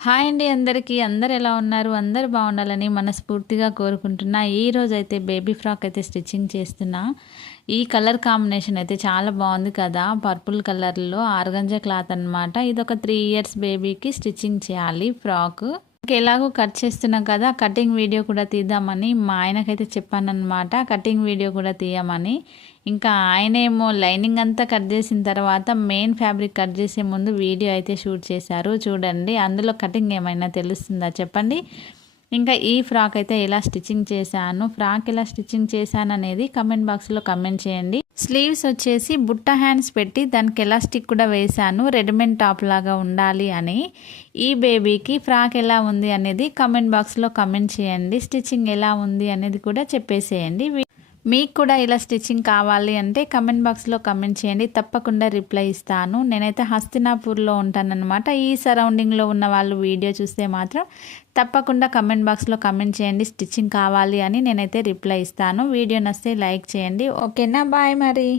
Hi అండి అందరికీ. అందరు ఎలా ఉన్నారు? అందరూ బాగుండాలని మనస్ఫూర్తిగా కోరుకుంటున్నా. ఈరోజైతే బేబీ ఫ్రాక్ అయితే స్టిచ్చింగ్ చేస్తున్నా. ఈ కలర్ కాంబినేషన్ అయితే చాలా బాగుంది కదా, పర్పుల్ కలర్లో ఆర్గంజా క్లాత్ అనమాట. ఇది ఒక 3 ఇయర్స్ బేబీకి స్టిచ్చింగ్ చేయాలి ఫ్రాక్. ఎలాగో కట్ చేస్తున్నాం కదా, కటింగ్ వీడియో కూడా తీద్దామని మా ఆయనకైతే చెప్పానమాట, కటింగ్ వీడియో కూడా తీయమని. ఇంకా ఆయనేమో లైనింగ్ అంతా కట్ చేసిన తర్వాత మెయిన్ ఫ్యాబ్రిక్ కట్ చేసే ముందు వీడియో అయితే షూట్ చేశారు. చూడండి, అందులో కటింగ్ ఏమైనా తెలుస్తుందా చెప్పండి. ఇంకా ఈ ఫ్రాక్ అయితే ఎలా స్టిచ్చింగ్ చేశాను, ఫ్రాక్ ఎలా స్టిచ్చింగ్ చేశాను అనేది కమెంట్ బాక్స్లో కమెంట్ చేయండి. స్లీవ్స్ వచ్చేసి బుట్ట హ్యాండ్స్ పెట్టి దానికి ఎలాస్టిక్ కూడా వేశాను, రెడీమేడ్ టాప్ లాగా ఉండాలి అని. ఈ బేబీకి ఫ్రాక్ ఎలా ఉంది అనేది కమెంట్ బాక్స్లో కమెంట్ చేయండి. స్టిచ్చింగ్ ఎలా ఉంది అనేది కూడా చెప్పేసేయండి. మీకు కూడా ఇలా స్టిచ్చింగ్ కావాలి అంటే కమెంట్ బాక్స్లో కమెంట్ చేయండి, తప్పకుండా రిప్లై ఇస్తాను. నేనైతే హస్తినాపూర్లో ఉంటానన్నమాట. ఈ సరౌండింగ్లో ఉన్న వాళ్ళు వీడియో చూస్తే మాత్రం తప్పకుండా కమెంట్ బాక్స్లో కమెంట్ చేయండి, స్టిచ్చింగ్ కావాలి అని నేనైతే రిప్లై ఇస్తాను. వీడియో నచ్చితే లైక్ చేయండి. ఓకేనా, బాయ్ మరి.